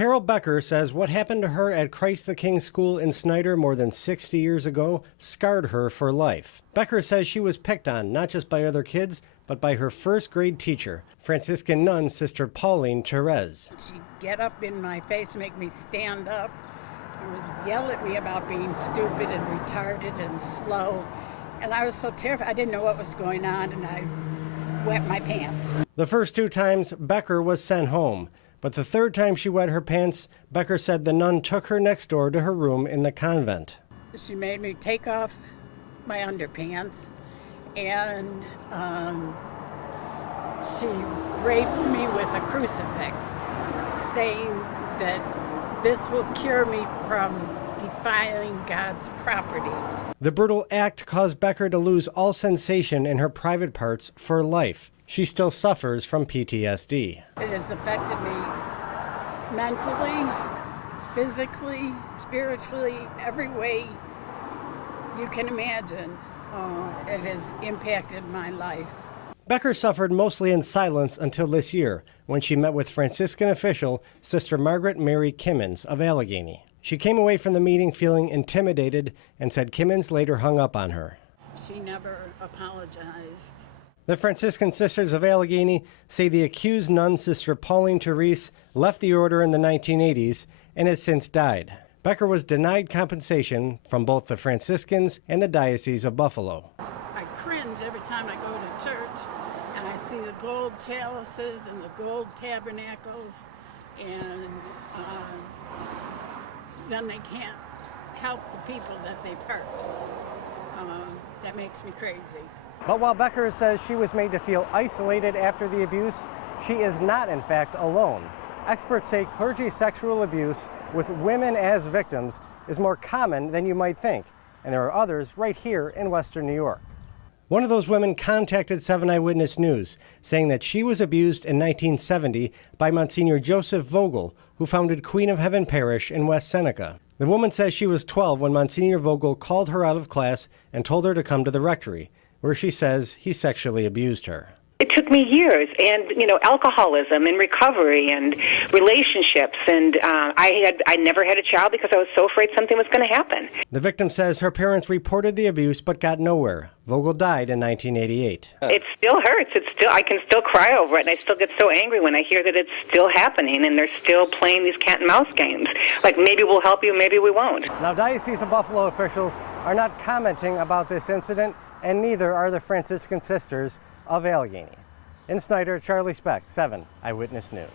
Carol Becker says what happened to her at Christ the King School in Snyder more than 60 years ago scarred her for life. Becker says she was picked on not just by other kids, but by her first grade teacher, Franciscan nun Sister Pauline Therese. She'd get up in my face, make me stand up, and would yell at me about being stupid and retarded and slow. And I was so terrified, I didn't know what was going on, and I wet my pants. The first 2 times, Becker was sent home. But the 3rd time she wet her pants, Becker said the nun took her next door to her room in the convent. She made me take off my underpants, and she raped me with a crucifix, saying that this will cure me from defiling God's property. The brutal act caused Becker to lose all sensation in her private parts for life. She still suffers from PTSD. It has affected me mentally, physically, spiritually, every way you can imagine. It has impacted my life. Becker suffered mostly in silence until this year, when she met with Franciscan official Sister Margaret Mary Kimmins of Allegheny. She came away from the meeting feeling intimidated and said Kimmins later hung up on her. She never apologized. The Franciscan Sisters of Allegheny say the accused nun, Sister Pauline Therese, left the order in the 1980s and has since died. Becker was denied compensation from both the Franciscans and the Diocese of Buffalo. I cringe every time I go to church and I see the gold chalices and the gold tabernacles, and then they can't help the people that they hurt. That makes me crazy. But while Becker says she was made to feel isolated after the abuse, she is not, in fact, alone. Experts say clergy sexual abuse with women as victims is more common than you might think, and there are others right here in Western New York. One of those women contacted 7 Eyewitness News, saying that she was abused in 1970 by Monsignor Joseph Vogel, who founded Queen of Heaven Parish in West Seneca. The woman says she was 12 when Monsignor Vogel called her out of class and told her to come to the rectory, where she says he sexually abused her. It took me years, and alcoholism and recovery and relationships, and I never had a child because I was so afraid something was going to happen. The victim says her parents reported the abuse but got nowhere. Vogel died in 1988. It still hurts. I can still cry over it, and I still get so angry when I hear that it's still happening and they're still playing these cat and mouse games. Like, maybe we'll help you, maybe we won't. Now, Diocese of Buffalo officials are not commenting about this incident, and neither are the Franciscan Sisters of Allegheny. In Snyder, Charlie Speck, 7 Eyewitness News.